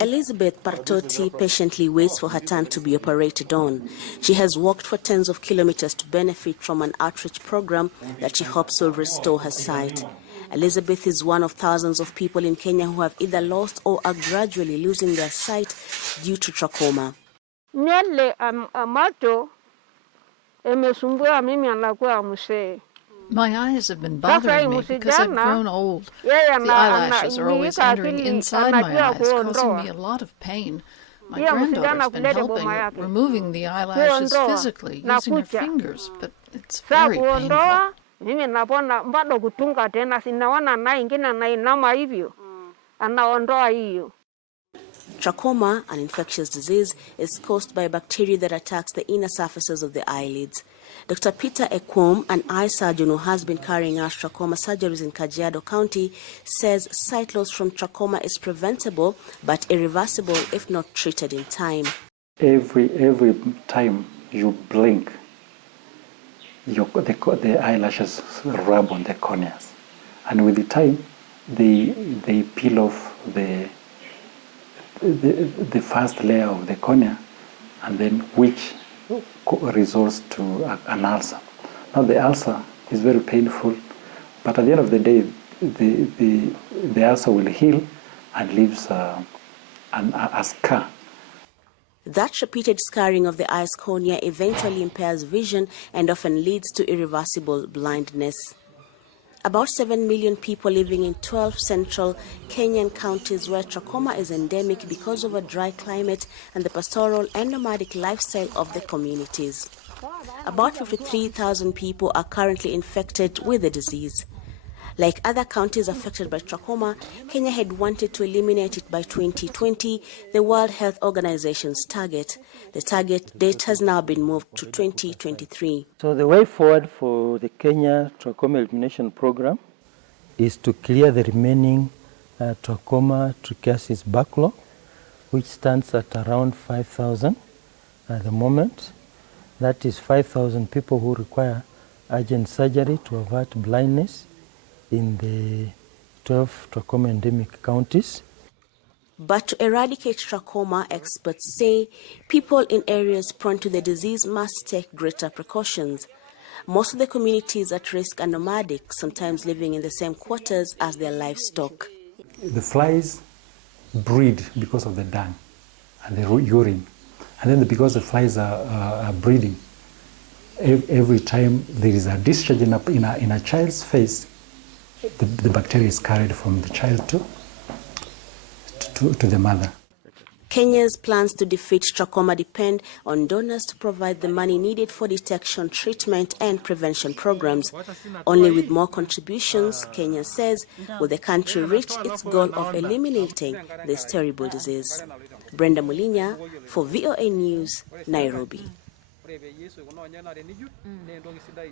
Elizabeth Partoti patiently waits for her turn to be operated on. She has walked for tens of kilometers to benefit from an outreach program that she hopes will restore her sight. Elizabeth is one of thousands of people in Kenya who have either lost or are gradually losing their sight due to trachoma. My eyes have been bothering me because I've grown old. The eyelashes are always entering inside my eyes, causing me a lot of pain. My granddaughter's been helping, removing the eyelashes physically, using her fingers, but it's very painful. Trachoma, an infectious disease, is caused by a bacteria that attacks the inner surfaces of the eyelids. Dr. Peter Ekwom, an eye surgeon who has been carrying out trachoma surgeries in Kajiado County, says sight loss from trachoma is preventable but irreversible if not treated in time. Every time you blink, the eyelashes rub on the corneas, and with the time, they peel off the first layer of the cornea, and then which results to an ulcer. Now the ulcer is very painful, but at the end of the day, the ulcer will heal and leaves a scar. That repeated scarring of the eye's cornea eventually impairs vision and often leads to irreversible blindness. About 7 million people living in 12 central Kenyan counties where trachoma is endemic because of a dry climate and the pastoral and nomadic lifestyle of the communities. About 53,000 people are currently infected with the disease. Like other counties affected by trachoma, Kenya had wanted to eliminate it by 2020, the World Health Organization's target. The target date has now been moved to 2023. So the way forward for the Kenya Trachoma Elimination Program is to clear the remaining trachoma trichiasis backlog, which stands at around 5,000 at the moment. That is 5,000 people who require urgent surgery to avert blindness in the 12 trachoma endemic counties. But to eradicate trachoma, experts say people in areas prone to the disease must take greater precautions. Most of the communities at risk are nomadic, sometimes living in the same quarters as their livestock. The flies breed because of the dung and the urine. And then because the flies are breeding, every time there is a discharge in a child's face, the bacteria is carried from the child to the mother. Kenya's plans to defeat trachoma depend on donors to provide the money needed for detection, treatment, and prevention programs. Only with more contributions, Kenya says, will the country reach its goal of eliminating this terrible disease. Brenda Mulinya for VOA News, Nairobi.